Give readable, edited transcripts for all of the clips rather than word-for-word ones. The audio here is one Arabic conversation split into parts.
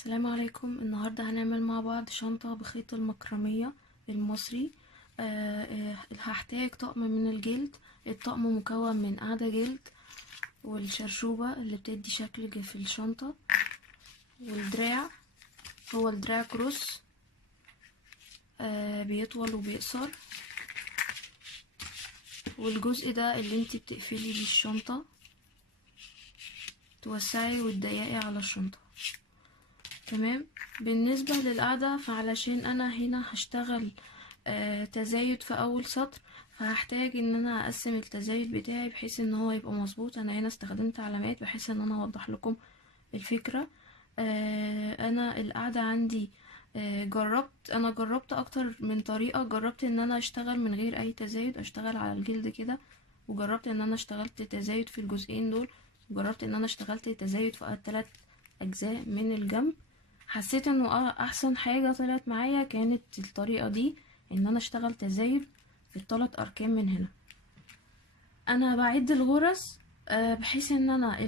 السلام عليكم. النهاردة هنعمل مع بعض شنطة بخيط المكرمية المصري. هحتاج طقم من الجلد. الطقم مكون من قاعدة جلد والشرشوبة اللي بتدي شكل في الشنطة، والدراع هو الدراع كروس، بيطول وبيقصر، والجزء ده اللي انتي بتقفلي بيه الشنطة، توسعي وتضيقي على الشنطة. تمام. بالنسبة للقاعدة، فعلشان انا هنا هشتغل تزايد في اول سطر، فهحتاج ان انا اقسم التزايد بتاعي بحيث ان هو يبقى مظبوط. انا هنا استخدمت علامات بحيث ان انا اوضح لكم الفكرة. انا القاعدة عندي جربت اكتر من طريقة. جربت ان انا اشتغل من غير اي تزايد، اشتغل على الجلد كده، وجربت ان انا اشتغلت تزايد في الجزئين دول، وجربت ان انا اشتغلت تزايد في 3 اجزاء من الجنب. حسيت انه احسن حاجة طلعت معايا كانت الطريقة دي، ان انا اشتغل تزايد في ال3 اركان من هنا. انا بعد الغرز بحيث ان انا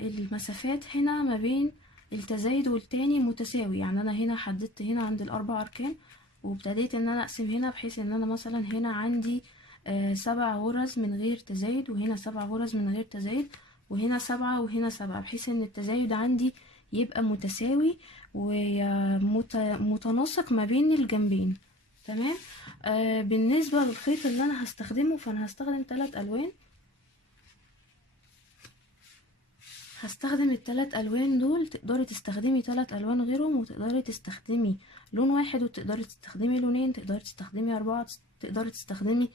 المسافات هنا ما بين التزايد والتاني متساوي. يعني انا هنا حددت هنا عند ال4 اركان، وابتديت ان انا اقسم هنا بحيث ان انا مثلا هنا عندي 7 غرز من غير تزايد، وهنا 7 غرز من غير تزايد، وهنا 7 وهنا 7، بحيث ان التزايد عندي يبقى متساوي ومتناسق ما بين الجنبين. تمام. بالنسبة للخيط اللي انا هستخدمه، فانا هستخدم 3 الوان. هستخدم ال3 الوان دول. تقدري تستخدمي 3 الوان غيرهم، وتقدري تستخدمي لون واحد، وتقدري تستخدمي لونين، تقدري تستخدمي 4، تقدري تستخدمي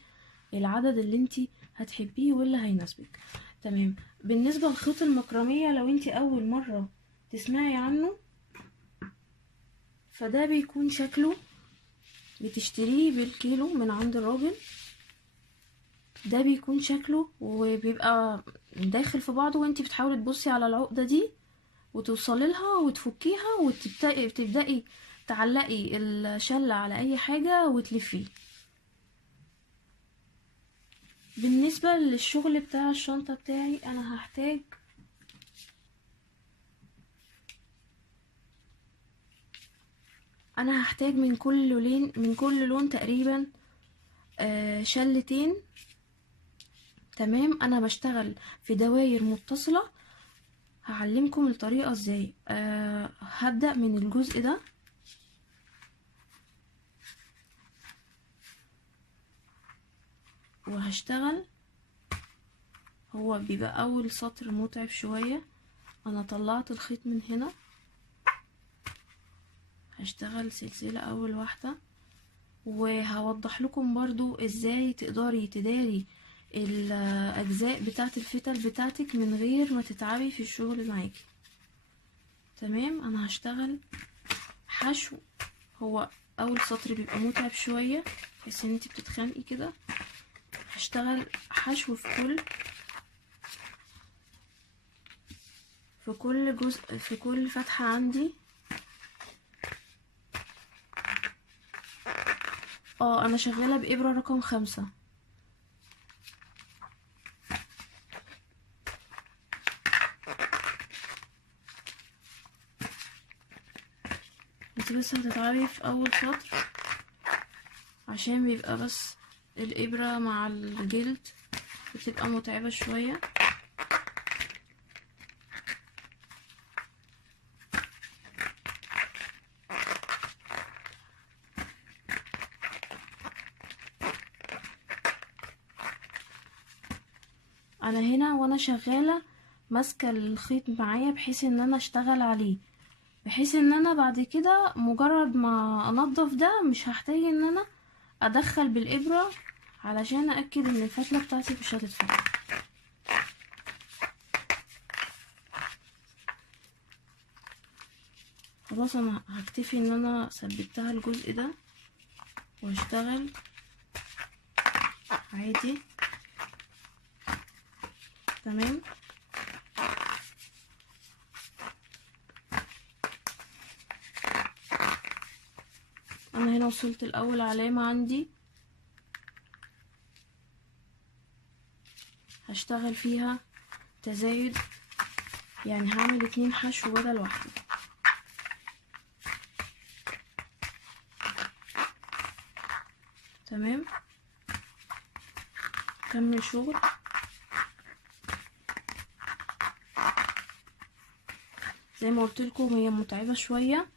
العدد اللي انتي هتحبيه واللي هيناسبك. تمام. بالنسبة لخيط المكرمية، لو انتي اول مرة تسمعي عنه، فده بيكون شكله بتشتريه بالكيلو من عند الراجل. ده بيكون شكله وبيبقى داخل في بعضه، وانتي بتحاولي تبصي على العقدة دي وتوصلي لها وتفكيها، وتبدأي تعلقي الشلة على اي حاجة وتلفيه. بالنسبة للشغل بتاع الشنطة بتاعي، انا هحتاج من كل لون تقريبا شلتين. تمام. انا بشتغل في دواير متصلة. هعلمكم الطريقة ازاي. هبدأ من الجزء ده، وهشتغل. هو بيبقى اول سطر متعب شوية. انا طلعت الخيط من هنا، هشتغل سلسلة اول واحدة، وهوضح لكم برضو ازاي تقدري تداري الاجزاء بتاعت الفتل بتاعتك من غير ما تتعبي في الشغل معاكي. تمام. انا هشتغل حشو. هو اول سطر بيبقى متعب شوية، بحيث ان انتي بتتخانقي كده. هشتغل حشو في كل جزء، في كل فتحة عندي. انا شغالة بإبرة رقم 5. انت بس هتتعبي في اول سطر عشان بيبقى بس الإبرة مع الجلد بتبقى متعبة شوية. انا هنا وانا شغالة ماسكة الخيط معايا بحيث ان انا اشتغل عليه، بحيث ان انا بعد كده مجرد ما انضف ده مش هحتاج ان انا ادخل بالابرة علشان ااكد ان الفتلة بتاعتي مش هتتفتح. خلاص، انا هكتفي ان انا ثبتها الجزء ده واشتغل عادي. تمام. انا هنا وصلت الاول علامة عندي، هشتغل فيها تزايد، يعني هعمل 2 حشو بدل واحدة. تمام. كمل شغل. زي ما قلت لكم هي متعبة شوية،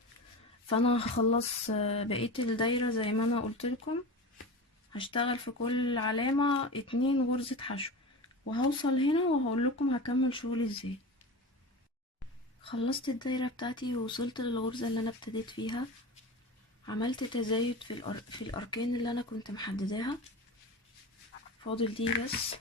فانا هخلص بقية الدايرة زي ما انا قلت لكم. هشتغل في كل علامة 2 غرزة حشو، وهوصل هنا وهقول لكم هكمل شغلي ازاي. خلصت الدايرة بتاعتي ووصلت للغرزة اللي انا ابتديت فيها. عملت تزايد في الاركان اللي انا كنت محدداها، فاضل دي بس.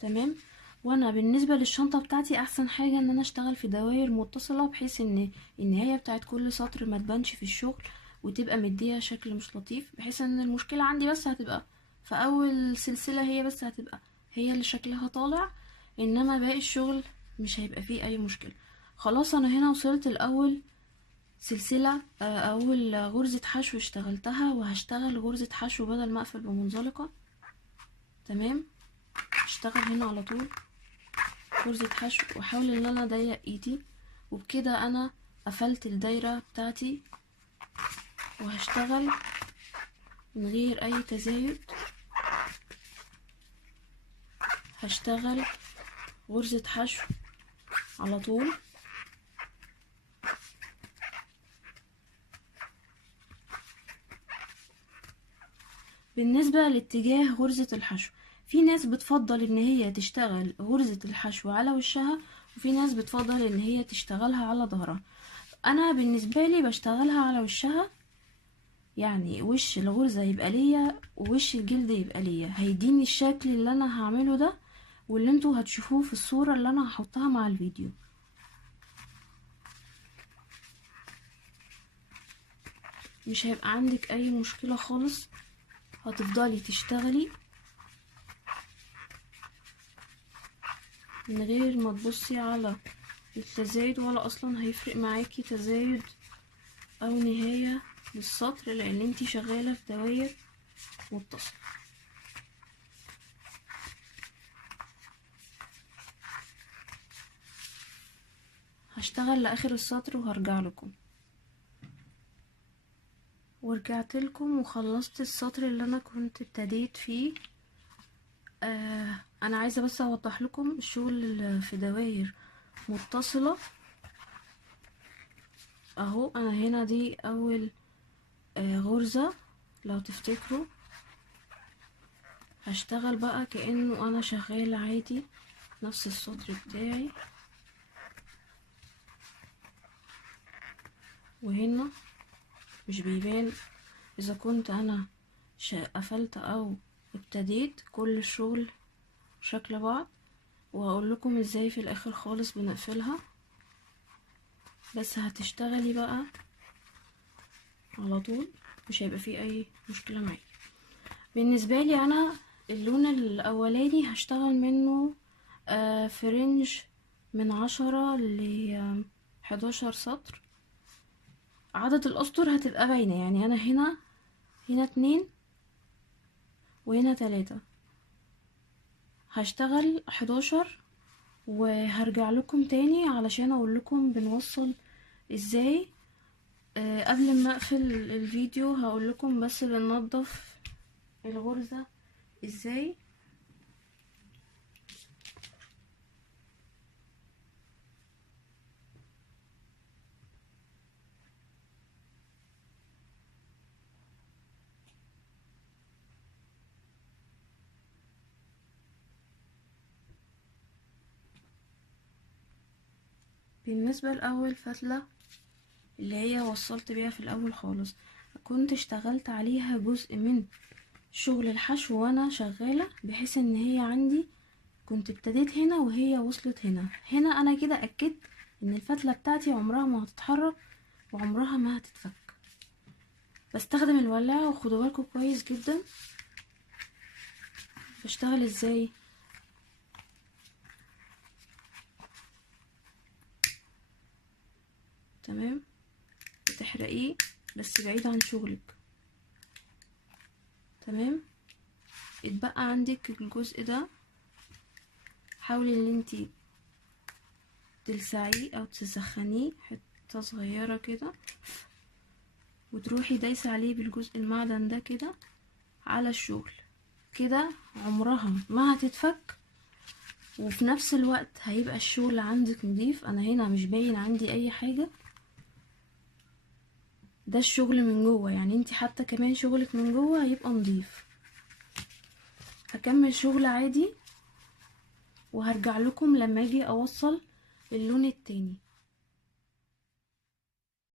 تمام. وانا بالنسبه للشنطه بتاعتي احسن حاجه ان انا اشتغل في دوائر متصله، بحيث ان النهايه بتاعت كل سطر ما تبانش في الشغل وتبقى مديها شكل مش لطيف، بحيث ان المشكله عندي بس هتبقى في اول سلسله، هي بس هتبقى هي اللي شكلها طالع، انما باقي الشغل مش هيبقى فيه اي مشكله. خلاص انا هنا وصلت الاول سلسله، اول غرزه حشو اشتغلتها، وهشتغل غرزه حشو بدل ما اقفل بمنزلقه. تمام. هشتغل هنا على طول غرزة حشو، واحاول ان انا اضيق ايدي، وبكده انا قفلت الدايرة بتاعتي. وهشتغل من غير اي تزايد، هشتغل غرزة حشو على طول. بالنسبة لاتجاه غرزة الحشو، في ناس بتفضل ان هي تشتغل غرزة الحشو على وشها، وفي ناس بتفضل ان هي تشتغلها على ظهرها. انا بالنسبة لي بشتغلها على وشها، يعني وش الغرزة يبقى ليا ووش الجلد يبقى ليا، هيديني الشكل اللي انا هعمله ده، واللي انتوا هتشوفوه في الصورة اللي انا هحطها مع الفيديو. مش هيبقى عندك اي مشكلة خالص، هتفضلي تشتغلي من غير ما تبصي على التزايد، ولا اصلا هيفرق معاكي تزايد او نهاية للسطر، لان انتي شغالة في دواير متصلة. هشتغل لاخر السطر وهرجع لكم. ورجعت لكم وخلصت السطر اللي انا كنت ابتديت فيه. انا عايزه بس اوضح لكم الشغل في دواير متصله اهو. انا هنا دي اول غرزه لو تفتكروا. هشتغل بقى كأنه انا شغاله عادي نفس السطر بتاعي، وهنا مش بيبان اذا كنت انا قفلت او ابتديت، كل الشغل شكل بعض، وهقول لكم ازاي في الاخر خالص بنقفلها. بس هتشتغلي بقى على طول، مش هيبقى فيه اي مشكله معايا. بالنسبه لي انا اللون الاولاني هشتغل منه في رينج من 10 ل 11 سطر. عدد الاسطر هتبقى باينه، يعني انا هنا 2 وهنا 3. هشتغل 11 وهرجع لكم تاني علشان اقول لكم بنوصل ازاي. قبل ما اقفل الفيديو هقول لكم بس بننضف الغرزة ازاي. بالنسبة لأول فتلة اللي هي وصلت بيها في الأول خالص، كنت اشتغلت عليها جزء من شغل الحشو وانا شغالة، بحيث ان هي عندي كنت ابتديت هنا وهي وصلت هنا انا كده اكدت ان الفتلة بتاعتي عمرها ما هتتحرك وعمرها ما هتتفك. بستخدم الولاعة، وخدوا بالكم كويس جدا بشتغل ازاي. تمام. بتحرقيه بس بعيد عن شغلك. تمام. اتبقى عندك الجزء ده، حاولي ان انتي تلسعيه او تسخنيه حته صغيره كده، وتروحي دايسة عليه بالجزء المعدن ده كده على الشغل كده، عمرها ما هتتفك، وفي نفس الوقت هيبقى الشغل عندك نضيف. انا هنا مش باين عندي اي حاجة، ده الشغل من جوه، يعني انتي حتى كمان شغلك من جوه هيبقى نضيف. هكمل شغل عادي وهرجع لكم لما اجي اوصل اللون التاني.